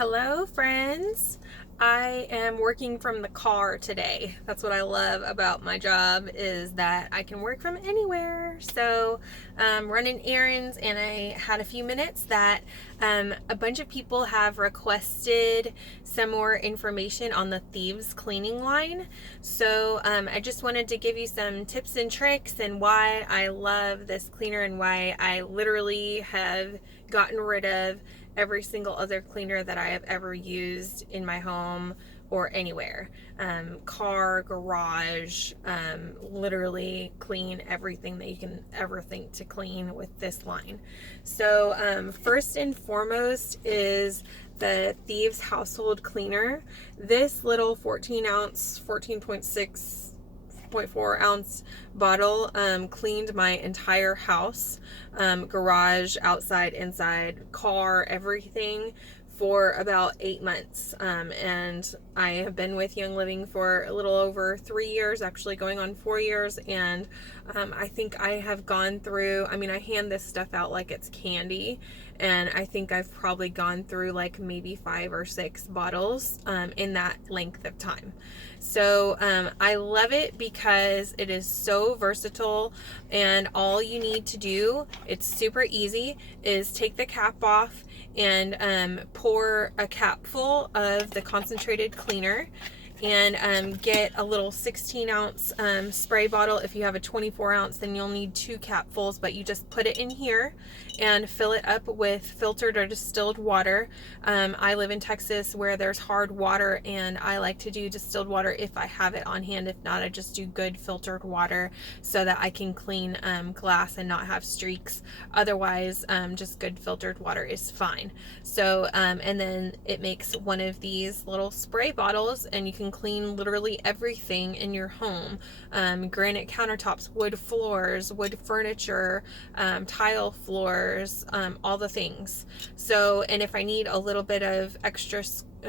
Hello, friends. I am working from the car today. That's what I love about my job is that I can work from anywhere. So, running errands, and I had a few minutes that a bunch of people have requested some more information on the Thieves cleaning line. So, I just wanted to give you some tips and tricks and why I love this cleaner and why I literally have gotten rid of every single other cleaner that I have ever used in my home or anywhere. Car, garage, literally clean everything that you can ever think to clean with this line. So first and foremost is the Thieves Household Cleaner. This little 14 ounce, 14.4 ounce bottle cleaned my entire house, garage, outside, inside, car, everything for about 8 months. And I have been with Young Living for a little over 3 years, actually going on 4 years. And I think I have gone through, I hand this stuff out like it's candy. And I think I've probably gone through like maybe 5 or 6 bottles in that length of time. So I love it because it is so versatile, and all you need to do, it's super easy, is take the cap off and pour a capful of the concentrated cleaner and get a little 16 ounce spray bottle. If you have a 24 ounce, then you'll need 2 capfuls, but you just put it in here and fill it up with filtered or distilled water. I live in Texas where there's hard water, and I like to do distilled water if I have it on hand. If not, I just do good filtered water so that I can clean glass and not have streaks. Otherwise, just good filtered water is fine. So, and then it makes one of these little spray bottles, and you can clean literally everything in your home. Granite countertops, wood floors, wood furniture, tile floors, all the things. So, and if I need a little bit of extra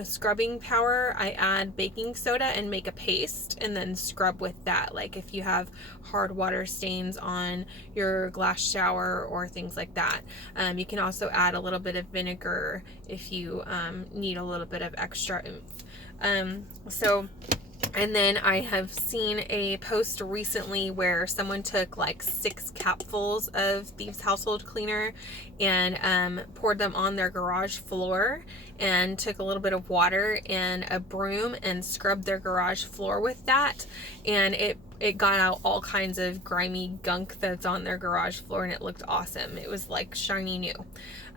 scrubbing power, I add baking soda and make a paste and then scrub with that. Like if you have hard water stains on your glass shower or things like that. You can also add a little bit of vinegar if you need a little bit of extra oomph. And then I have seen a post recently where someone took like 6 capfuls of Thieves Household Cleaner and poured them on their garage floor and took a little bit of water and a broom and scrubbed their garage floor with that. And it got out all kinds of grimy gunk that's on their garage floor, and it looked awesome. It was like shiny new.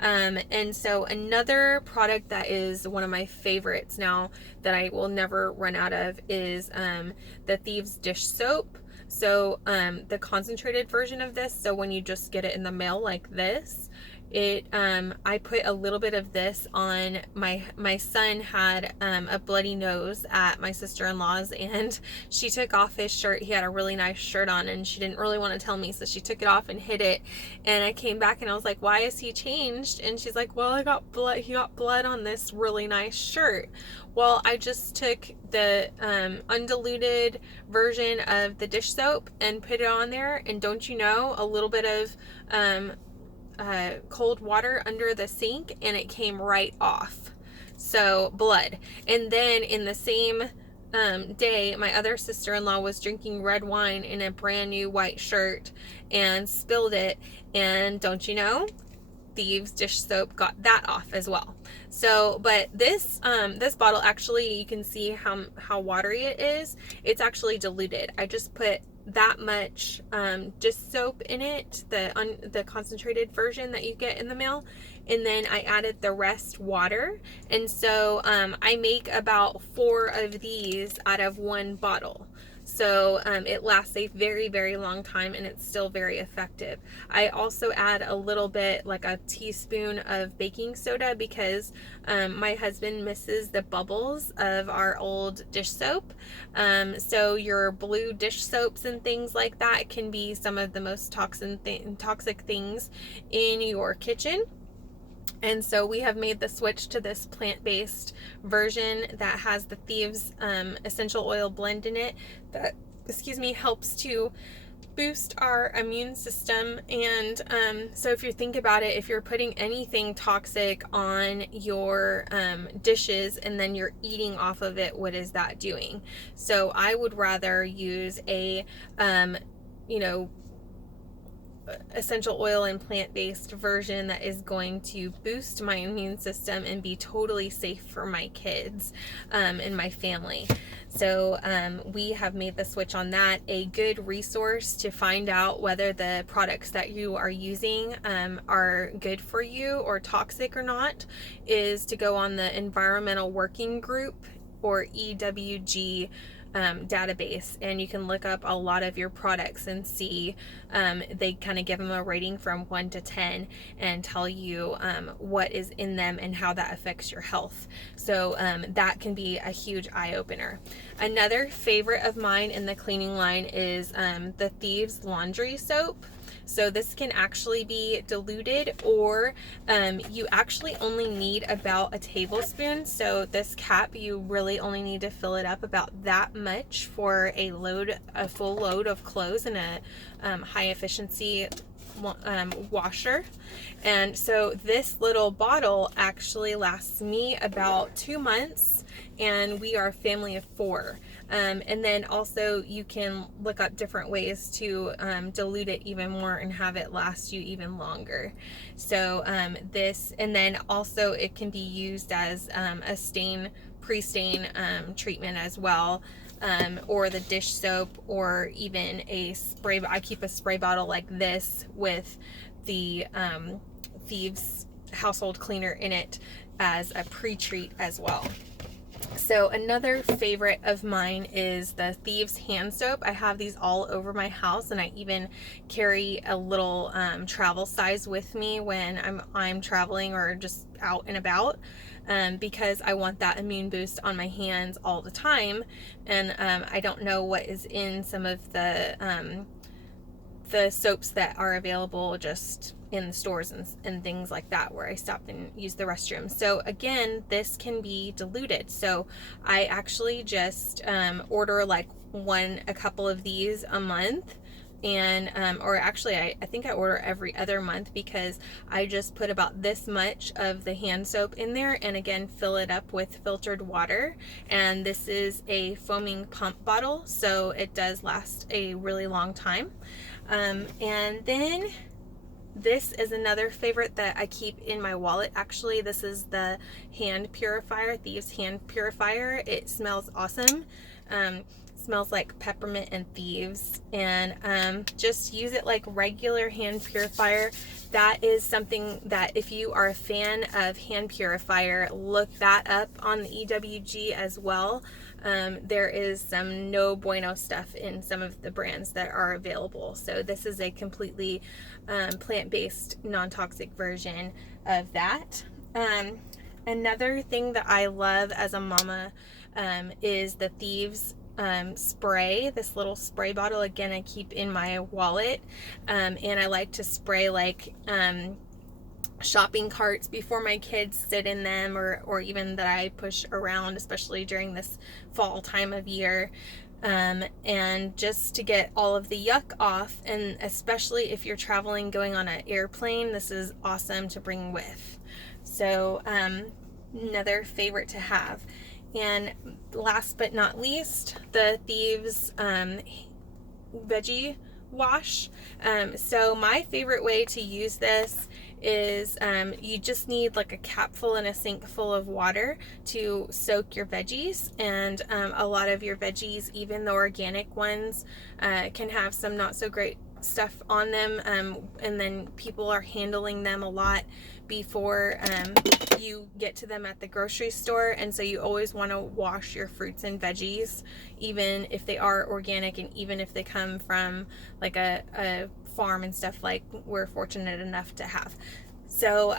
And so another product that is one of my favorites now that I will never run out of is the Thieves dish soap. So the concentrated version of this, so when you just get it in the mail like this, I put a little bit of this on my son had a bloody nose at my sister-in-law's, and she took off his shirt. He had a really nice shirt on, and she didn't really want to tell me, so she took it off and hid it. And I came back and I was like, why is he changed? And she's like, well, he got blood on this really nice shirt. Well, I just took the undiluted version of the dish soap and put it on there, and don't you know, a little bit of cold water under the sink, and it came right off. So blood. And then in the same day, my other sister-in-law was drinking red wine in a brand new white shirt and spilled it, and don't you know, Thieves dish soap got that off as well. So, but this bottle, actually, you can see how watery it is. It's actually diluted. I just put that much dish soap in it, the concentrated version that you get in the mail, and then I added the rest water. And so I make about 4 of these out of 1 bottle. So it lasts a very, very long time, and it's still very effective. I also add a little bit, like a teaspoon of baking soda, because my husband misses the bubbles of our old dish soap. So your blue dish soaps and things like that can be some of the most toxic things in your kitchen. And so we have made the switch to this plant-based version that has the Thieves essential oil blend in it that, helps to boost our immune system. And so if you think about it, if you're putting anything toxic on your dishes and then you're eating off of it, what is that doing? So I would rather use a you know, essential oil and plant-based version that is going to boost my immune system and be totally safe for my kids and my family. So we have made the switch on that. A good resource to find out whether the products that you are using are good for you or toxic or not is to go on the Environmental Working Group, or EWG, database, and you can look up a lot of your products and see they kind of give them a rating from 1 to 10 and tell you what is in them and how that affects your health. So that can be a huge eye-opener. Another favorite of mine in the cleaning line is the Thieves laundry soap. So this can actually be diluted, or you actually only need about a tablespoon. So this cap, you really only need to fill it up about that much for a full load of clothes in a high efficiency washer. And so this little bottle actually lasts me about 2 months, and we are a family of 4. And then also you can look up different ways to dilute it even more and have it last you even longer. So this, and then also it can be used as a pre-stain treatment as well. Or the dish soap, or even a spray. I keep a spray bottle like this with the Thieves household cleaner in it as a pre-treat as well. So another favorite of mine is the Thieves hand soap. I have these all over my house, and I even carry a little travel size with me when I'm traveling or just out and about, because I want that immune boost on my hands all the time. And I don't know what is in some of the soaps that are available just in the stores and things like that, where I stop and use the restroom. So again, this can be diluted. So I actually just order like a couple of these a month, and or actually I think I order every other month, because I just put about this much of the hand soap in there, and again fill it up with filtered water. And this is a foaming pump bottle, so it does last a really long time. And then this is another favorite that I keep in my wallet. Actually, this is the hand purifier, Thieves hand purifier. It smells awesome. Smells like peppermint and Thieves, and just use it like regular hand purifier. That is something that, if you are a fan of hand purifier, look that up on the EWG as well. There is some no bueno stuff in some of the brands that are available. So this is a completely plant-based, non-toxic version of that. Another thing that I love as a mama is the Thieves spray. This little spray bottle, again, I keep in my wallet, and I like to spray like shopping carts before my kids sit in them, or even that I push around, especially during this fall time of year, and just to get all of the yuck off. And especially if you're traveling, going on an airplane, this is awesome to bring with. So another favorite to have. And last but not least, the Thieves veggie wash. So my favorite way to use this is you just need like a capful and a sink full of water to soak your veggies. And a lot of your veggies, even the organic ones, can have some not so great stuff on them, and then people are handling them a lot before you get to them at the grocery store. And so you always want to wash your fruits and veggies, even if they are organic, and even if they come from like a farm and stuff like we're fortunate enough to have. So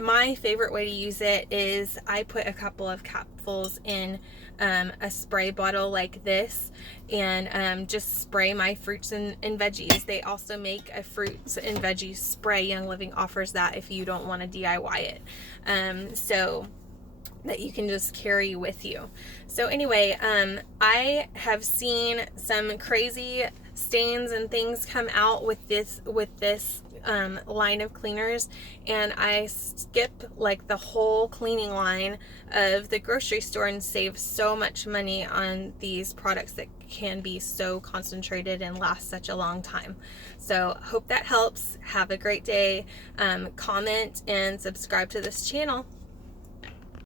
my favorite way to use it is I put a couple of capfuls in a spray bottle like this, and just spray my fruits and veggies. They also make a fruits and veggies spray. Young Living offers that if you don't want to DIY it, so that you can just carry with you. So anyway, I have seen some crazy stains and things come out with this line of cleaners, and I skip like the whole cleaning line of the grocery store and save so much money on these products that can be so concentrated and last such a long time. So hope that helps. Have a great day. Comment and subscribe to this channel.